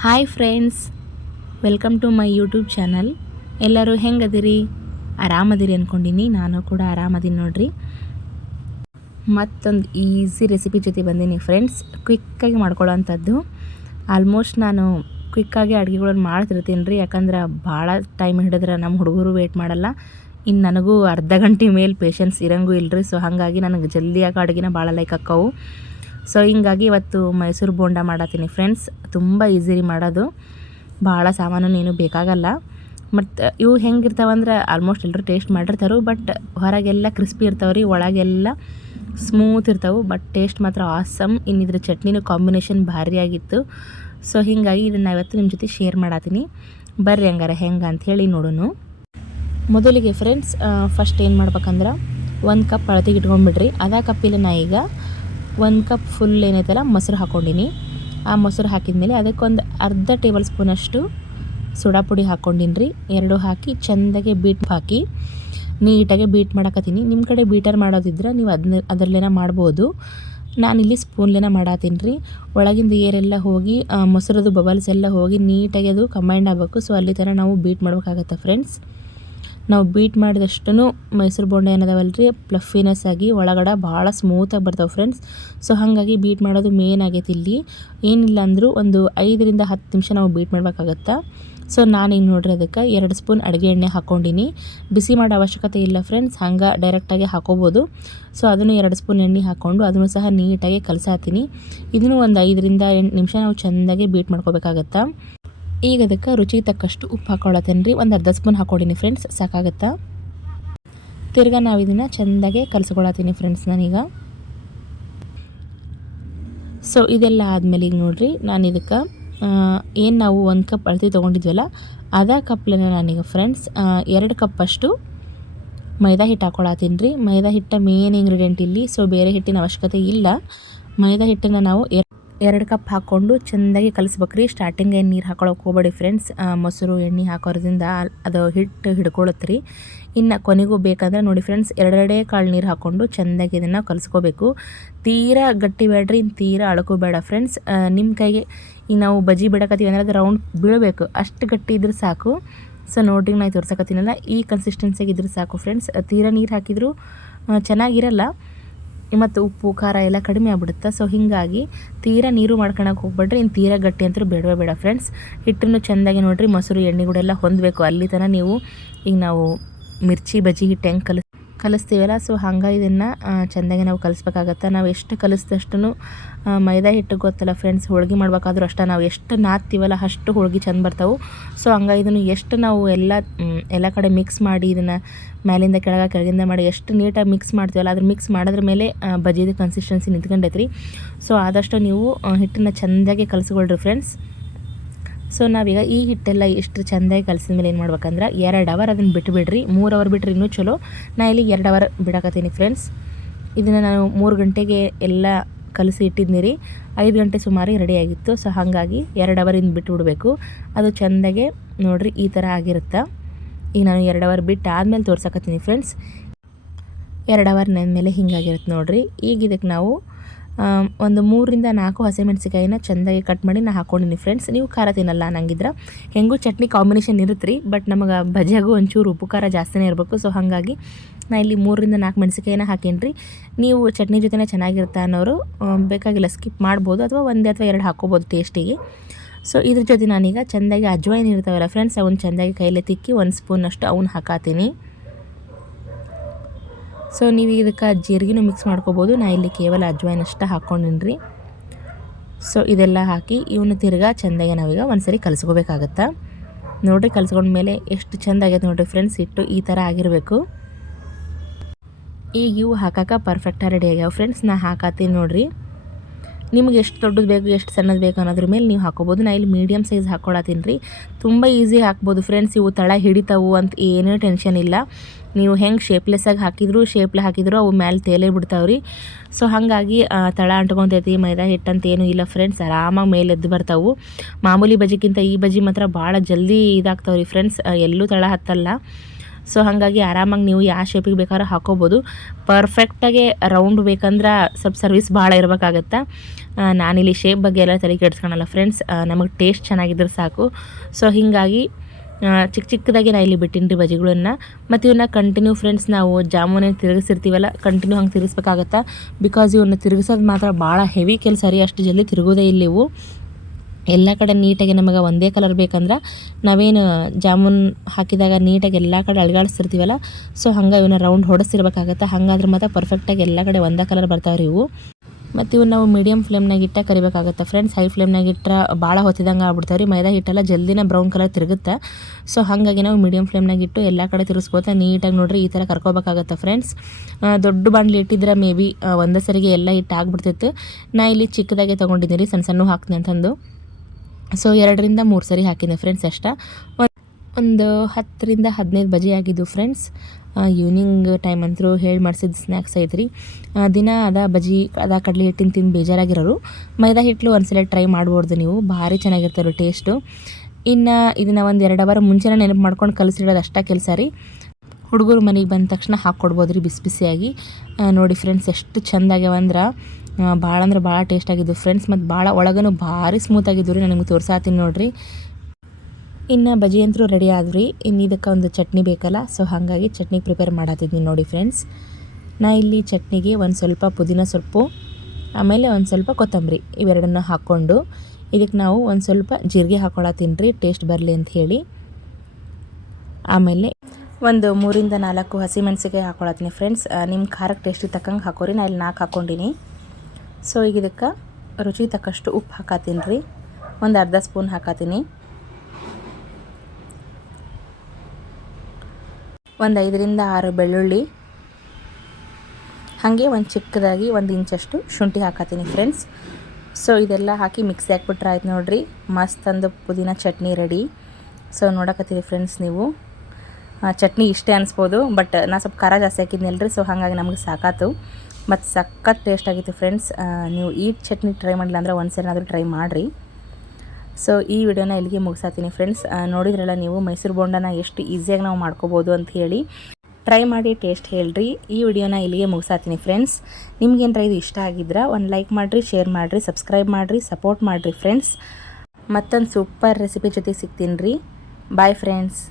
Hi friends, welcome to my YouTube channel. ಎಲ್ಲರೂ ಹೆಂಗದಿರಿ? ಆರಾಮದಿರಿ ಅಂದ್ಕೊಂಡಿನಿ. ನಾನು ಕೂಡ ಆರಾಮದೀನಿ ನೋಡ್ರಿ. ಮತ್ತೊಂದು ಈಸಿ ರೆಸಿಪಿ ಜೊತೆ ಬಂದೀನಿ ಫ್ರೆಂಡ್ಸ್. ಕ್ವಿಕ್ಕಾಗಿ ಮಾಡ್ಕೊಳ್ಳೋವಂಥದ್ದು. ಆಲ್ಮೋಸ್ಟ್ ನಾನು ಕ್ವಿಕ್ಕಾಗಿ ಅಡುಗೆಗಳನ್ನು ಮಾಡ್ತಿರ್ತೀನಿ ರೀ. ಯಾಕಂದ್ರೆ ಭಾಳ ಟೈಮ್ ಹಿಡಿದ್ರೆ ನಮ್ಮ ಹುಡುಗರು ವೇಟ್ ಮಾಡಲ್ಲ. ಇನ್ನು ನನಗೂ ಅರ್ಧ ಗಂಟೆ ಮೇಲೆ ಪೇಷನ್ಸ್ ಇರಂಗೂ ಇಲ್ಲರಿ. ಸೊ ಹಾಗಾಗಿ ನನಗೆ ಜಲ್ದಿಯಾಗಿ ಅಡುಗೆನ ಭಾಳ ಲೈಕ್ ಆಕ್ಕವು. ಸೊ ಹಿಂಗಾಗಿ ಇವತ್ತು ಮೈಸೂರು ಬೋಂಡ ಮಾಡತ್ತೀನಿ ಫ್ರೆಂಡ್ಸ್. ತುಂಬ ಈಸಿ ರೀ ಮಾಡೋದು. ಭಾಳ ಸಾಮಾನು ಏನು ಬೇಕಾಗಲ್ಲ. ಮತ್ತು ಇವು ಹೆಂಗಿರ್ತಾವಂದ್ರೆ ಆಲ್ಮೋಸ್ಟ್ ಎಲ್ಲರೂ ಟೇಸ್ಟ್ ಮಾಡಿರ್ತಾರೆ. ಬಟ್ ಹೊರಗೆಲ್ಲ ಕ್ರಿಸ್ಪಿ ಇರ್ತಾವೆ ರೀ, ಒಳಗೆಲ್ಲ ಸ್ಮೂತ್ ಇರ್ತಾವೆ. ಬಟ್ ಟೇಸ್ಟ್ ಮಾತ್ರ ಆಸಮ್. ಇನ್ನಿದ್ರ ಚಟ್ನಿನೂ ಕಾಂಬಿನೇಷನ್ ಭಾರಿ ಆಗಿತ್ತು. ಸೊ ಹೀಗಾಗಿ ಇದನ್ನು ಇವತ್ತು ನಿಮ್ಮ ಜೊತೆ ಶೇರ್ ಮಾಡತ್ತೀನಿ. ಬರ್ರಿ ಹಂಗಾರೆ ಹೆಂಗೆ ಅಂಥೇಳಿ ನೋಡೋಣ. ಮೊದಲಿಗೆ ಫ್ರೆಂಡ್ಸ್, ಫಸ್ಟ್ ಏನು ಮಾಡ್ಬೇಕಂದ್ರೆ 1 ಕಪ್ ಅಳತೆಗೆ ಇಟ್ಕೊಂಡ್ಬಿಡ್ರಿ. ಅದೇ ಕಪ್ಪಿಲ್ಲ ನಾ ಈಗ 1 ಕಪ್ ಫುಲ್ ಏನೈತಲ್ಲ ಮೊಸರು ಹಾಕ್ಕೊಂಡಿನಿ. ಆ ಮೊಸರು ಹಾಕಿದ್ಮೇಲೆ ಅದಕ್ಕೊಂದು ಅರ್ಧ ಟೇಬಲ್ ಸ್ಪೂನಷ್ಟು ಸೋಡಾ ಪುಡಿ ಹಾಕ್ಕೊಂಡಿನಿ ರೀ. 2 ಹಾಕಿ ಚೆಂದಾಗೆ ಬೀಟ್ ಹಾಕಿ ನೀಟಾಗಿ ಬೀಟ್ ಮಾಡಕತ್ತೀನಿ. ನಿಮ್ಮ ಕಡೆ ಬೀಟರ್ ಮಾಡೋದಿದ್ರೆ ನೀವು ಅದರಲ್ಲೇನ ಮಾಡ್ಬೋದು. ನಾನಿಲ್ಲಿ ಸ್ಪೂನ್ಲೇನ ಮಾಡತ್ತೀನಿ ರೀ. ಒಳಗಿಂದ ಏರೆಲ್ಲ ಹೋಗಿ ಮೊಸರದು ಬಬಲ್ಸ್ ಎಲ್ಲ ಹೋಗಿ ನೀಟಾಗಿ ಅದು ಕಂಬೈಂಡ್ ಆಗಬೇಕು. ಸೊ ಅಲ್ಲಿ ತನಕ ನಾವು ಬೀಟ್ ಮಾಡ್ಬೇಕಾಗತ್ತೆ ಫ್ರೆಂಡ್ಸ್. ನಾವು ಬೀಟ್ ಮಾಡಿದಷ್ಟು ಮೈಸೂರು ಬೋಂಡ ಏನದಾವಲ್ಲ ರೀ, ಪ್ಲಫಿನೆಸ್ ಆಗಿ ಒಳಗಡೆ ಭಾಳ ಸ್ಮೂತಾಗಿ ಬರ್ತಾವೆ ಫ್ರೆಂಡ್ಸ್. ಸೊ ಹಾಗಾಗಿ ಬೀಟ್ ಮಾಡೋದು ಮೇನ್ ಆಗೈತಿ ಇಲ್ಲಿ. ಏನಿಲ್ಲ ಅಂದರೂ ಒಂದು 5ರಿಂದ 10 ನಿಮಿಷ ನಾವು ಬೀಟ್ ಮಾಡಬೇಕಾಗತ್ತೆ. ಸೊ ನಾನೀಗ ನೋಡ್ರಿ ಅದಕ್ಕೆ 2 ಸ್ಪೂನ್ ಅಡುಗೆ ಎಣ್ಣೆ ಹಾಕ್ಕೊಂಡಿನಿ. ಬಿಸಿ ಮಾಡೋ ಅವಶ್ಯಕತೆ ಇಲ್ಲ ಫ್ರೆಂಡ್ಸ್, ಹಂಗೆ ಡೈರೆಕ್ಟಾಗಿ ಹಾಕೋಬೋದು. ಸೊ ಅದನ್ನು 2 ಸ್ಪೂನ್ ಎಣ್ಣೆ ಹಾಕ್ಕೊಂಡು ಅದನ್ನು ಸಹ ನೀಟಾಗಿ ಕಲಸಾತೀನಿ. ಇದನ್ನು ಒಂದು 5ರಿಂದ 8 ನಿಮಿಷ ನಾವು ಚೆಂದಾಗಿ ಬೀಟ್ ಮಾಡ್ಕೋಬೇಕಾಗತ್ತೆ. ಈಗ ಅದಕ್ಕೆ ರುಚಿಗೆ ತಕ್ಕಷ್ಟು ಉಪ್ಪು ಹಾಕ್ಕೊಳತ್ತೇನೆ ರೀ. ಒಂದು ಅರ್ಧ ಸ್ಪೂನ್ ಹಾಕ್ಕೊಂಡಿನಿ ಫ್ರೆಂಡ್ಸ್, ಸಾಕಾಗತ್ತಾ. ತಿರ್ಗಾ ನಾವು ಇದನ್ನು ಚೆಂದಾಗೆ ಕಲಸ್ಕೊಳತ್ತೀನಿ ಫ್ರೆಂಡ್ಸ್ ನಾನೀಗ. ಸೊ ಇದೆಲ್ಲ ಆದಮೇಲೆ ಈಗ ನೋಡಿರಿ, ನಾನು ಇದಕ್ಕೆ ಏನು ನಾವು 1 ಕಪ್ ಅಳತೆ ತೊಗೊಂಡಿದ್ವಲ್ಲ ಅದೇ ಕಪ್ಲನ್ನ ನಾನೀಗ ಫ್ರೆಂಡ್ಸ್ 2 ಕಪ್ಪಷ್ಟು ಮೈದಾ ಹಿಟ್ಟು ಹಾಕ್ಕೊಳತ್ತೀನಿ ರೀ. ಮೈದಾ ಹಿಟ್ಟು ಮೇನ್ ಇಂಗ್ರೀಡಿಯೆಂಟ್ ಇಲ್ಲಿ. ಸೊ ಬೇರೆ ಹಿಟ್ಟಿನ ಅವಶ್ಯಕತೆ ಇಲ್ಲ. ಮೈದಾ ಹಿಟ್ಟನ್ನು ನಾವು 2 ಕಪ್ ಹಾಕ್ಕೊಂಡು ಚೆಂದಾಗಿ ಕಲಿಸ್ಬೇಕ್ರಿ. ಸ್ಟಾರ್ಟಿಂಗ್ ಏನು ನೀರು ಹಾಕೊಳಕ್ಕೆ ಹೋಗಬೇಡಿ ಫ್ರೆಂಡ್ಸ್. ಮೊಸರು ಎಣ್ಣೆ ಹಾಕೋದ್ರಿಂದ ಅದು ಹಿಟ್ಟು ಹಿಡ್ಕೊಳತ್ತೆ ರೀ. ಇನ್ನು ಕೊನೆಗೂ ಬೇಕಂದ್ರೆ ನೋಡಿ ಫ್ರೆಂಡ್ಸ್, 2 ಕಾಳು ನೀರು ಹಾಕ್ಕೊಂಡು ಚೆಂದಾಗಿ ಇದನ್ನು ಕಲಿಸ್ಕೋಬೇಕು. ತೀರಾ ಗಟ್ಟಿ ಬೇಡ್ರಿ, ತೀರಾ ಅಳಕು ಬೇಡ ಫ್ರೆಂಡ್ಸ್. ನಿಮ್ಮ ಕೈಗೆ ಈಗ ನಾವು ಬಜ್ಜಿ ಬಿಡಕತ್ತೀವಿ ಅಂದರೆ ಅದು ರೌಂಡ್ ಬೀಳಬೇಕು, ಅಷ್ಟು ಗಟ್ಟಿ ಇದ್ರೆ ಸಾಕು. ಸೊ ನೋಡ್ರಿ ನಾನು ತೋರ್ಸಕತ್ತೀನಲ್ಲ, ಈ ಕನ್ಸಿಸ್ಟೆನ್ಸಿಗೆ ಇದ್ರೆ ಸಾಕು ಫ್ರೆಂಡ್ಸ್. ತೀರಾ ನೀರು ಹಾಕಿದರೂ ಚೆನ್ನಾಗಿರಲ್ಲ ಮತ್ತು ಉಪ್ಪು ಖಾರ ಎಲ್ಲ ಕಡಿಮೆ ಆಗ್ಬಿಡುತ್ತೆ. ಸೊ ಹೀಗಾಗಿ ತೀರಾ ನೀರು ಮಾಡ್ಕೊಳಕ್ಕೆ ಹೋಗ್ಬೇಡ್ರಿ. ಇನ್ನು ತೀರಾ ಗಟ್ಟಿ ಅಂತೂ ಬೇಡವೇ ಬೇಡ ಫ್ರೆಂಡ್ಸ್. ಹಿಟ್ಟನ್ನು ಚೆಂದಾಗಿ ನೋಡಿರಿ, ಮೊಸರು ಎಣ್ಣೆ ಕೂಡ ಎಲ್ಲ ಹೊಂದಬೇಕು. ಅಲ್ಲಿ ತನಕ ನೀವು ಈಗ ನಾವು ಮಿರ್ಚಿ ಬಜ್ಜಿ ಹಿಟ್ಟು ಹೆಂಗೆ ಕಲಿಸ್ತೀವಲ್ಲ, ಸೊ ಹಂಗೆ ಇದನ್ನು ಚೆಂದಾಗಿ ನಾವು ಕಲಿಸ್ಬೇಕಾಗತ್ತೆ. ನಾವು ಎಷ್ಟು ಕಲಿಸಿದಷ್ಟು ಮೈದಾ ಹಿಟ್ಟು ಗೊತ್ತಲ್ಲ ಫ್ರೆಂಡ್ಸ್, ಹೋಳ್ಗೆ ಮಾಡ್ಬೇಕಾದ್ರೂ ಅಷ್ಟೇ. ನಾವು ಎಷ್ಟು ನಾದ್ತೀವಲ್ಲ ಅಷ್ಟು ಹೋಳ್ಗೆ ಚೆಂದ ಬರ್ತಾವೆ. ಸೊ ಹಂಗೆ ಇದನ್ನು ಎಷ್ಟು ನಾವು ಎಲ್ಲ ಕಡೆ ಮಿಕ್ಸ್ ಮಾಡಿ ಇದನ್ನು ಮೇಲಿಂದ ಕೆಳಗಿಂದ ಮಾಡಿ ಎಷ್ಟು ನೀಟಾಗಿ ಮಿಕ್ಸ್ ಮಾಡ್ತೀವಲ್ಲ, ಅದ್ರ ಮಿಕ್ಸ್ ಮಾಡೋದ್ರ ಮೇಲೆ ಬಜ್ಜಿದ ಕನ್ಸಿಸ್ಟೆನ್ಸಿ ನಿಂತ್ಕೊಂಡೈತ್ರಿ. ಸೊ ಆದಷ್ಟು ನೀವು ಹಿಟ್ಟನ್ನು ಚೆಂದಾಗಿ ಕಲಿಸ್ಕೊಳ್ರಿ ಫ್ರೆಂಡ್ಸ್. ಸೊ ನಾವೀಗ ಈ ಹಿಟ್ಟೆಲ್ಲ ಎಷ್ಟು ಚೆಂದಾಗಿ ಕಲಿಸಿದ ಮೇಲೆ ಏನು ಮಾಡ್ಬೇಕಂದ್ರೆ 2 ಅವರ್ ಅದನ್ನು ಬಿಟ್ಟುಬಿಡ್ರಿ. 3 ಅವರ್ ಬಿಟ್ಟರೆ ಇನ್ನೂ ಚಲೋ. ನಾ ಇಲ್ಲಿ 2 ಅವರ್ ಬಿಡಕತ್ತೀನಿ ಫ್ರೆಂಡ್ಸ್. ಇದನ್ನು ನಾನು 3 ಗಂಟೆಗೆ ಎಲ್ಲ ಕಲಸಿ ಇಟ್ಟಿದ್ನಿ ರೀ. 5 ಗಂಟೆ ಸುಮಾರು ರೆಡಿಯಾಗಿತ್ತು. ಸೊ ಹಾಗಾಗಿ 2 ಅವರಿಂದ ಬಿಟ್ಟು ಬಿಡಬೇಕು. ಅದು ಚೆಂದಾಗೆ ನೋಡಿರಿ ಈ ಥರ ಆಗಿರುತ್ತೆ. ಈಗ ನಾನು 2 ಅವರ್ ಬಿಟ್ಟು ಆದಮೇಲೆ ತೋರ್ಸಕತ್ತೀನಿ ಫ್ರೆಂಡ್ಸ್. 2 ಅವರ್ ನೆಂದಮೇಲೆ ಹಿಂಗಾಗಿರುತ್ತೆ ನೋಡಿರಿ. ಈಗ ಇದಕ್ಕೆ ನಾವು ಒಂದು 3ರಿಂದ 4 ಹಸಿಮೆಣ್ಸಿಕಾಯಿನ ಚೆಂದಾಗಿ ಕಟ್ ಮಾಡಿ ನಾನು ಹಾಕ್ಕೊಂಡಿನಿ ಫ್ರೆಂಡ್ಸ್. ನೀವು ಖಾರ ತಿನ್ನಲ್ಲ ಅನ್ನಂಗಿದ್ರೆ ಹೆಂಗೂ ಚಟ್ನಿ ಕಾಂಬಿನೇಷನ್ ಇರುತ್ತೆ ರೀ. ಬಟ್ ನಮಗೆ ಬಜ್ಜಿಯಾಗೂ ಒಂಚೂರು ಉಪ್ಪು ಖಾರ ಜಾಸ್ತಿನೇ ಇರಬೇಕು. ಸೊ ಹಾಗಾಗಿ ನಾನು ಇಲ್ಲಿ 3ರಿಂದ 4 ಮೆಣಸಿಕಾಯಿನ ಹಾಕೀನಿ ರೀ. ನೀವು ಚಟ್ನಿ ಜೊತೆನೇ ಚೆನ್ನಾಗಿರುತ್ತೆ ಅನ್ನೋರು ಬೇಕಾಗಿಲ್ಲ ಸ್ಕಿಪ್ ಮಾಡ್ಬೋದು, ಅಥವಾ 1 ಅಥವಾ 2 ಹಾಕ್ಕೋಬೋದು ಟೇಸ್ಟಿಗೆ. ಸೊ ಇದ್ರ ಜೊತೆ ನಾನೀಗ ಚೆಂದಾಗಿ ಅಜ್ವಾಯಿನ್ ಇರ್ತಾವಲ್ಲ ಫ್ರೆಂಡ್ಸ್, ಅವನ್ನ ಚೆಂದಾಗಿ ಕೈಲೇ ತಿಕ್ಕಿ 1 ಸ್ಪೂನಷ್ಟು ಅವನ್ನ ಹಾಕಾತೀನಿ. ಸೊ ನೀವು ಇದಕ್ಕೆ ಜೀರಿಗೆನೂ ಮಿಕ್ಸ್ ಮಾಡ್ಕೋಬೋದು. ನಾನು ಇಲ್ಲಿ ಕೇವಲ ಅಜ್ವಾಯಿನ್ ಅಷ್ಟೇ ಹಾಕ್ಕೊಂಡಿನಿ ರೀ. ಸೊ ಇದೆಲ್ಲ ಹಾಕಿ ಇವನು ತಿರ್ಗಾ ಚೆಂದಾಗಿ ನಾವೀಗ ಒಂದ್ಸರಿ ಕಲಿಸ್ಕೋಬೇಕಾಗತ್ತೆ. ನೋಡಿರಿ ಕಲಿಸ್ಕೊಂಡ್ಮೇಲೆ ಎಷ್ಟು ಚೆಂದಾಗೈತೆ ನೋಡಿರಿ ಫ್ರೆಂಡ್ಸ್. ಹಿಟ್ಟು ಈ ಥರ ಆಗಿರಬೇಕು. ಈಗ ಇವು ಹಾಕಕ್ಕೆ ಪರ್ಫೆಕ್ಟಾಗಿ ರೆಡಿ ಆಗ್ಯಾವ ಫ್ರೆಂಡ್ಸ್. ನಾನು ಹಾಕತ್ತೀನಿ ನೋಡಿರಿ. ನಿಮ್ಗೆ ಎಷ್ಟು ದೊಡ್ಡದು ಬೇಕು ಎಷ್ಟು ಸಣ್ಣದು ಬೇಕು ಅನ್ನೋದ್ರ ಮೇಲೆ ನೀವು ಹಾಕೋಬೋದು. ನಾನು ಇಲ್ಲಿ ಮೀಡಿಯಮ್ ಸೈಜ್ ಹಾಕ್ಕೊಳತ್ತೀನಿ ರೀ. ತುಂಬ ಈಸಿ ಹಾಕ್ಬೋದು ಫ್ರೆಂಡ್ಸ್. ಇವು ತಳ ಹಿಡಿತಾವು ಅಂತ ಏನೂ ಟೆನ್ಷನ್ ಇಲ್ಲ. ನೀವು ಹೆಂಗೆ ಶೇಪ್ಲೆಸ್ಸಾಗಿ ಹಾಕಿದ್ರು ಅವು ಮೇಲೆ ತೇಲೇ ಬಿಡ್ತಾವೆ ರೀ. ಸೊ ಹಾಗಾಗಿ ತಳ ಅಂಟ್ಕೊತೈತಿ ಮೈದಾ ಹಿಟ್ಟು ಅಂತ ಏನೂ ಇಲ್ಲ ಫ್ರೆಂಡ್ಸ್. ಆರಾಮಾಗಿ ಮೇಲೆ ಎದ್ದು ಬರ್ತಾವೆ. ಮಾಮೂಲಿ ಬಜ್ಜಿಗಿಂತ ಈ ಬಜ್ಜಿ ಮಾತ್ರ ಭಾಳ ಜಲ್ದಿ ಇದಾಗ್ತಾವೆ ರೀ ಫ್ರೆಂಡ್ಸ್. ಎಲ್ಲೂ ತಳ ಹತ್ತಲ್ಲ. ಸೊ ಹಾಗಾಗಿ ಆರಾಮಾಗಿ ನೀವು ಯಾವ ಶೇಪಿಗೆ ಬೇಕಾದ್ರೂ ಹಾಕೋಬೋದು. ಪರ್ಫೆಕ್ಟಾಗಿ ರೌಂಡ್ ಬೇಕಂದ್ರೆ ಸ್ವಲ್ಪ ಸರ್ವಿಸ್ ಭಾಳ ಇರಬೇಕಾಗತ್ತೆ. ನಾನಿಲ್ಲಿ ಶೇಪ್ ಬಗ್ಗೆ ಎಲ್ಲ ತಲೆ ಕೆಡಿಸ್ಕೊಳಲ್ಲ ಫ್ರೆಂಡ್ಸ್, ನಮಗೆ ಟೇಸ್ಟ್ ಚೆನ್ನಾಗಿದ್ರೆ ಸಾಕು. ಸೊ ಹೀಗಾಗಿ ಚಿಕ್ಕ ಚಿಕ್ಕದಾಗಿ ನಾನು ಇಲ್ಲಿ ಬಿಟ್ಟಿನಿ ರೀ ಬಜಿಗಳನ್ನು. ಮತ್ತು ಇವನ್ನ ಕಂಟಿನ್ಯೂ ಫ್ರೆಂಡ್ಸ್ ನಾವು ಜಾಮೂನೇನು ತಿರುಗಿಸಿರ್ತೀವಲ್ಲ ಕಂಟಿನ್ಯೂ ಹಂಗೆ ತಿರುಗಿಸ್ಬೇಕಾಗತ್ತಾ. ಬಿಕಾಸ್ ಇವನ್ನ ತಿರುಗಿಸೋದು ಮಾತ್ರ ಭಾಳ ಹೆವಿ ಕೆಲಸ ರೀ, ಅಷ್ಟು ಜಲ್ದಿ ತಿರುಗೋದೇ ಇಲ್ಲ ಇವು. ಎಲ್ಲ ಕಡೆ ನೀಟಾಗಿ ನಮಗೆ ಒಂದೇ ಕಲರ್ ಬೇಕಂದ್ರೆ ನಾವೇನು ಜಾಮೂನ್ ಹಾಕಿದಾಗ ನೀಟಾಗಿ ಎಲ್ಲ ಕಡೆ ಅಳಗಾಡಿಸ್ತಿರ್ತೀವಲ್ಲ, ಸೊ ಹಂಗೆ ಇವನ್ನ ರೌಂಡ್ ಹೊಡೆಸಿರ್ಬೇಕಾಗತ್ತೆ. ಹಾಗಾದ್ರೆ ಮತ್ತೆ ಪರ್ಫೆಕ್ಟಾಗಿ ಎಲ್ಲ ಕಡೆ ಒಂದೇ ಕಲರ್ ಬರ್ತಾವೆ ರೀ ಇವು. ಮತ್ತು ಇವು ನಾವು ಮೀಡಿಯಮ್ ಫ್ಲೇಮ್ನಾಗ ಇಟ್ಟ ಕರಿಬೇಕಾಗುತ್ತೆ ಫ್ರೆಂಡ್ಸ್. ಹೈ ಫ್ಲೇಮ್ನಾಗ ಇಟ್ಟರೆ ಭಾಳ ಹೊತ್ತಿದಂಗೆ ಆಗ್ಬಿಡ್ತಾವೆ ರೀ. ಮೈದಾ ಹಿಟ್ಟೆಲ್ಲ ಜಲ್ದಿನ ಬ್ರೌನ್ ಕಲರ್ ತಿರುಗುತ್ತೆ. ಸೊ ಹಾಗಾಗಿ ನಾವು ಮೀಡಿಯಮ್ ಫ್ಲೇಮ್ನಾಗ ಇಟ್ಟು ಎಲ್ಲ ಕಡೆ ತಿರುಗಿಸ್ಕೋತಾ ನೀಟಾಗಿ ನೋಡಿರಿ ಈ ಥರ ಕರ್ಕೋಬೇಕಾಗತ್ತೆ ಫ್ರೆಂಡ್ಸ್. ದೊಡ್ಡ ಬಾಣಲಿ ಇಟ್ಟಿದ್ರೆ ಮೇ ಬಿ ಒಂದೇ ಸರಿಗೆ ಎಲ್ಲ ಹಿಟ್ಟು ಆಗ್ಬಿಡ್ತಿತ್ತು. ನಾ ಇಲ್ಲಿ ಚಿಕ್ಕದಾಗೆ ತೊಗೊಂಡಿದ್ದೀನಿ, ಸಣ್ಣ ಸಣ್ಣ ಹಾಕ್ತೀನಿ ಅಂತಂದು. ಸೊ 2ರಿಂದ 3 ಸರಿ ಹಾಕಿದ್ದೆ ಫ್ರೆಂಡ್ಸ್ ಅಷ್ಟ. ಒಂದು 10ರಿಂದ 15 ಬಜಿ ಆಗಿದ್ದು ಫ್ರೆಂಡ್ಸ್. ಈವ್ನಿಂಗ್ ಟೈಮ್ ಅಂತರೂ ಹೇಳಿ ಮಾಡಿಸಿದ ಸ್ನ್ಯಾಕ್ಸ್ ಐತ್ರಿ. ದಿನ ಅದ ಬಜಿ ಅದ ಕಡಲೆ ಹಿಟ್ಟಿನ ತಿಂದು ಬೇಜಾರಾಗಿರೋರು ಮೈದಾ ಹಿಟ್ಟು ಒಂದ್ಸಲ ಟ್ರೈ ಮಾಡ್ಬೋದು ನೀವು, ಭಾರಿ ಚೆನ್ನಾಗಿರ್ತಾರೆ ಟೇಸ್ಟು. ಇನ್ನು ಇದನ್ನು ಒಂದು 2 ಅವರ್ ಮುಂಚೆನೇ ನೆನಪು ಮಾಡ್ಕೊಂಡು ಕಲಿಸಿಡೋದು ಅಷ್ಟೇ ಕೆಲಸ ರೀ. ಹುಡುಗರು ಮನೆಗೆ ಬಂದ ತಕ್ಷಣ ಹಾಕ್ಕೊಡ್ಬೋದು ರೀ ಬಿಸಿ ಬಿಸಿಯಾಗಿ. ನೋಡಿ ಫ್ರೆಂಡ್ಸ್ ಎಷ್ಟು ಚೆಂದಾಗ್ಯಾವಂದ್ರೆ ಭಾಳ ಅಂದ್ರೆ ಭಾಳ ಟೇಸ್ಟ್ ಆಗಿದ್ದು ಫ್ರೆಂಡ್ಸ್. ಮತ್ತು ಭಾಳ ಒಳಗೂ ಭಾರಿ ಸ್ಮೂತ್ ಆಗಿದ್ದು ರೀ. ನಾನು ನಿಮ್ಗೆ ತೋರ್ಸಾತೀನಿ ನೋಡಿರಿ. ಇನ್ನು ಬಜಿ ಅಂತೂ ರೆಡಿ ಆದ್ರಿ. ಇನ್ನು ಇದಕ್ಕೆ ಒಂದು ಚಟ್ನಿ ಬೇಕಲ್ಲ, ಸೊ ಹಾಗಾಗಿ ಚಟ್ನಿ ಪ್ರಿಪೇರ್ ಮಾಡತ್ತಿದ್ದೀನಿ ನೋಡಿ ಫ್ರೆಂಡ್ಸ್. ನಾ ಇಲ್ಲಿ ಚಟ್ನಿಗೆ ಒಂದು ಸ್ವಲ್ಪ ಪುದೀನ ಸೊಪ್ಪು, ಆಮೇಲೆ ಒಂದು ಸ್ವಲ್ಪ ಕೊತ್ತಂಬರಿ ಇವೆರಡನ್ನ ಹಾಕ್ಕೊಂಡು ಇದಕ್ಕೆ ನಾವು ಒಂದು ಸ್ವಲ್ಪ ಜೀರಿಗೆ ಹಾಕ್ಕೊಳತ್ತೀನಿ ರೀ, ಟೇಸ್ಟ್ ಬರಲಿ ಅಂತ ಹೇಳಿ. ಆಮೇಲೆ ಒಂದು 3ರಿಂದ 4 ಹಸಿಮೆಣಸಿಕಾಯಿ ಹಾಕ್ಕೊಳತ್ತೀನಿ ಫ್ರೆಂಡ್ಸ್. ನಿಮ್ಮ ಖಾರಕ್ಕೆ ಟೇಸ್ಟಿಗೆ ತಕ್ಕಂಗೆ ಹಾಕೋರಿ. ನಾ ಇಲ್ಲಿ 4 ಹಾಕ್ಕೊಂಡಿನಿ. ಸೊ ಈಗ ಇದಕ್ಕೆ ರುಚಿ ತಕ್ಕಷ್ಟು ಉಪ್ಪು ಹಾಕತ್ತೀನಿ ರೀ, ಒಂದು ಅರ್ಧ ಸ್ಪೂನ್ ಹಾಕತ್ತೀನಿ. ಒಂದು 5ರಿಂದ 6 ಬೆಳ್ಳುಳ್ಳಿ, ಹಾಗೆ ಒಂದು ಚಿಕ್ಕದಾಗಿ 1 ಇಂಚಷ್ಟು ಶುಂಠಿ ಹಾಕತ್ತೀನಿ ಫ್ರೆಂಡ್ಸ್. ಸೊ ಇದೆಲ್ಲ ಹಾಕಿ ಮಿಕ್ಸಿ ಹಾಕ್ಬಿಟ್ರೆ ಆಯ್ತು ನೋಡಿರಿ, ಮಸ್ತ್ ಅಂದು ಪುದೀನ ಚಟ್ನಿ ರೆಡಿ. ಸೊ ನೋಡಕತ್ತೀರಿ ಫ್ರೆಂಡ್ಸ್ ನೀವು, ಚಟ್ನಿ ಇಷ್ಟೇ ಅನಿಸ್ಬೋದು, ಬಟ್ ನಾನು ಸ್ವಲ್ಪ ಖಾರ ಜಾಸ್ತಿ ಹಾಕಿದ್ನಲ್ರಿ, ಸೊ ಹಾಗಾಗಿ ನಮಗೆ ಸಾಕಾತು. ಮತ್ತು ಸಖತ್ ಟೇಸ್ಟ್ ಆಗಿತ್ತು ಫ್ರೆಂಡ್ಸ್. ನೀವು ಈ ಚಟ್ನಿ ಟ್ರೈ ಮಾಡಿಲ್ಲ ಅಂದರೆ ಒಂದ್ಸಲ ಟ್ರೈ ಮಾಡಿರಿ. ಸೊ ಈ ವಿಡಿಯೋನ ಇಲ್ಲಿಗೆ ಮುಗಿಸಾತೀನಿ ಫ್ರೆಂಡ್ಸ್. ನೋಡಿದ್ರಲ್ಲ ನೀವು ಮೈಸೂರು ಬೋಂಡನ ಎಷ್ಟು ಈಸಿಯಾಗಿ ನಾವು ಮಾಡ್ಕೋಬೋದು ಅಂತ ಹೇಳಿ. ಟ್ರೈ ಮಾಡಿ ಟೇಸ್ಟ್ ಹೇಳ್ರಿ. ಈ ವಿಡಿಯೋನ ಇಲ್ಲಿಗೆ ಮುಗಿಸಾತೀನಿ ಫ್ರೆಂಡ್ಸ್. ನಿಮ್ಗೇನಾರ ಇದು ಇಷ್ಟ ಆಗಿದ್ರೆ ಒಂದು ಲೈಕ್ ಮಾಡಿರಿ, ಶೇರ್ ಮಾಡಿರಿ, ಸಬ್ಸ್ಕ್ರೈಬ್ ಮಾಡಿರಿ, ಸಪೋರ್ಟ್ ಮಾಡಿರಿ ಫ್ರೆಂಡ್ಸ್. ಮತ್ತೊಂದು ಸೂಪರ್ ರೆಸಿಪಿ ಜೊತೆ ಸಿಗ್ತೀನಿ ರೀ. Bye friends.